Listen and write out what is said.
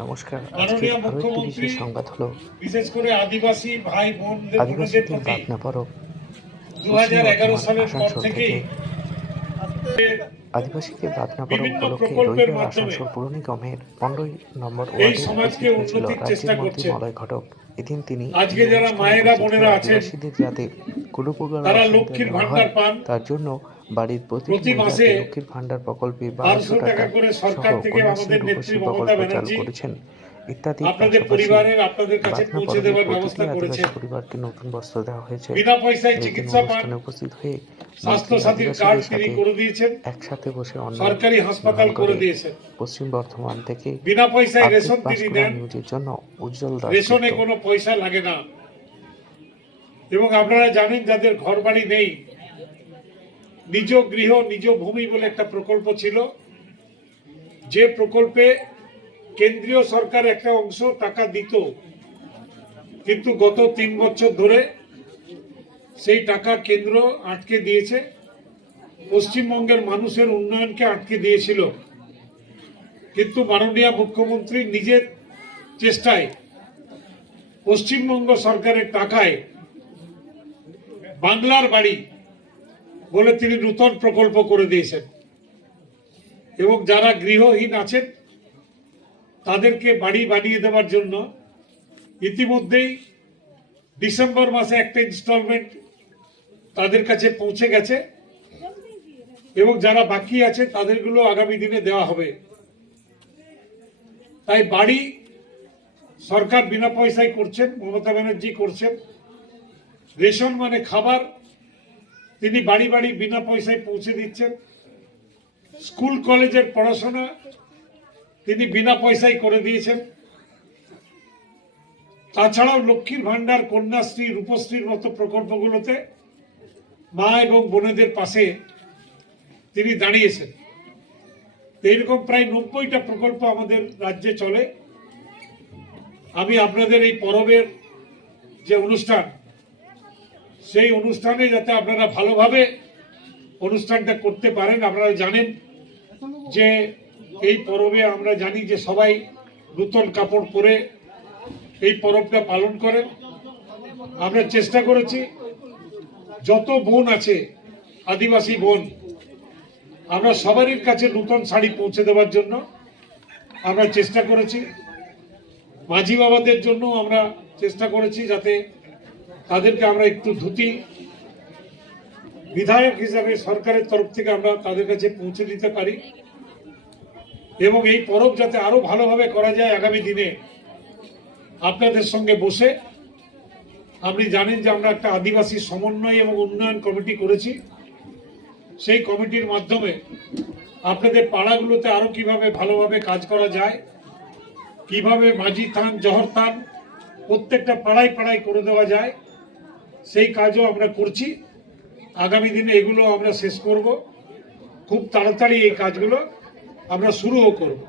নমস্কার। আজকের মাননীয় আরো একটি মুখ্যমন্ত্রী বিশেষ সংবাদ হলো বিশেষ করে আদিবাসী ভাই বোনদের আদিবাসীদের প্রতি বাগনা পরব। 2011 পশ্চিম সালের পর আসানসোল থেকেই আদিবাসীদের বাগনা পরব বিভিন্ন উপলক্ষে প্রকল্পের রবিবার মাধ্যমে আসানসোল পৌর নিগমের 15 নম্বর এই ওয়ার্ডে সমাজকে উপস্থিত হয়েছিল উন্নতির রাজ্যের চেষ্টা মন্ত্রী করছেন। মলয় ঘটক। এদিন তিনি আজকে এই যারা অনুষ্ঠানে মায়েরা উপস্থিত বোনেরা হয়ে আছেন আদিবাসীদের যাতে কোনো প্রকার তারা অসুবিধা লক্ষ্মীর না ভান্ডার হয় পান। তার জন্য বাড়ির প্রতিটি প্রতি মাসে মহিলাকে লক্ষ্মীর ভান্ডার প্রকল্পে 1200 1200 টাকা করে সহ সরকার থেকে কন্যাশ্রী আমাদের নেত্রী রূপশ্রী মমতা প্রকল্প চালু ব্যানার্জি করেছেন ইত্যাদি। আপনাদের পাশাপাশি পরিবারের আপনাদের কাছে বাগনা পৌঁছে পরবে দেওয়ার প্রতিটি ব্যবস্থা আদিবাসী করেছেন। পরিবারকে নতুন বস্ত্র দেওয়া হয়েছে। বিনা পয়সায় এদিন চিকিৎসা পান, অনুষ্ঠানে উপস্থিত হয়ে স্বাস্থ্য মন্ত্রী সাথীর কার্ড আদিবাসীদের তিনি সাথে করে দিয়েছেন, একসাথে বসে অন্ন সরকারি হাসপাতাল করে দিয়েছেন। পশ্চিম বর্ধমান থেকে বিনা পয়সায় আপডেট রেশন তিনি পাঁশকুড়া দেন, নিউজের জন্য উজ্জ্বল দাস। রেশনে কোনো পয়সা লাগে না। এবং আপনারা জানেন যাদের ঘর বাড়ি নেই, নিজ গৃহ নিজ ভূমি বলে একটা প্রকল্প ছিল, যে প্রকল্পে কেন্দ্রীয় সরকার একটা অংশ টাকা দিত, কিন্তু গত 3 বছর ধরে সেই টাকা কেন্দ্র আটকে দিয়েছে। পশ্চিমবঙ্গের মানুষের উন্নয়নকে আটকে দিয়েছিল, কিন্তু মাননীয় মুখ্যমন্ত্রী নিজের চেষ্টায় পশ্চিমবঙ্গ সরকারের টাকায় বাংলার বাড়ি বলে তিনি নূতন প্রকল্প করে দিয়েছেন। এবং যারা গৃহহীন আছেন তাদেরকে বাড়ি বানিয়ে দেওয়ার জন্য ইতিমধ্যেই ডিসেম্বর মাসে একটা ইনস্টলমেন্ট তাদের কাছে পৌঁছে গেছে এবং যারা বাকি আছে তাদেরগুলো আগামী দিনে দেওয়া হবে। তাই বাড়ি সরকার বিনা পয়সায় করছেন, মমতা ব্যানার্জি করছেন। রেশন মানে খাবার তিনি বাড়ি বাড়ি বিনা পয়সায় পৌঁছে দিচ্ছেন। স্কুল কলেজের পড়াশোনা তিনি বিনা পয়সায় করে দিয়েছেন। তাছাড়াও লক্ষ্মীর ভান্ডার, কন্যাশ্রী, রূপশ্রীর মতো প্রকল্পগুলোতে মা এবং বোনেদের পাশে তিনি দাঁড়িয়েছেন। এইরকম প্রায় 90টা প্রকল্প আমাদের রাজ্যে চলে। আমি আপনাদের এই পরবের যে অনুষ্ঠান, সেই অনুষ্ঠানে যাতে আপনারা ভালোভাবে অনুষ্ঠানটা করতে পারেন। আপনারা জানেন যে এই পরবে আমরা জানি যে সবাই নূতন কাপড় পরে এই পরবটা পালন করেন। আমরা চেষ্টা করেছি যত বোন আছে আদিবাসী বোন, আমরা সবারই কাছে নূতন শাড়ি পৌঁছে দেওয়ার জন্য আমরা চেষ্টা করেছি। মাঝি বাবাদের জন্য আমরা চেষ্টা করেছি যাতে তাদেরকে আমরা একটু ধুতি বিধায়ক হিসাবে সরকারের তরফ থেকে আমরা তাদের কাছে পৌঁছে দিতে পারি এবং এই পরব যাতে আরো ভালোভাবে করা যায়। আগামী দিনে আপনাদের সঙ্গে বসে, আপনি জানেন যে আমরা একটা আদিবাসী সমন্বয় এবং উন্নয়ন কমিটি করেছি। সেই কমিটির মাধ্যমে আপনাদের পাড়াগুলোতে আরো কিভাবে ভালোভাবে কাজ করা যায়, কিভাবে মাঝি থান, জহর থান প্রত্যেকটা পাড়ায় পাড়ায় করে দেওয়া যায়, সেই কাজও আমরা করছি। আগামী দিনে এগুলো আমরা শেষ করব, খুব তাড়াতাড়ি এই কাজগুলো আমরা শুরুও করব।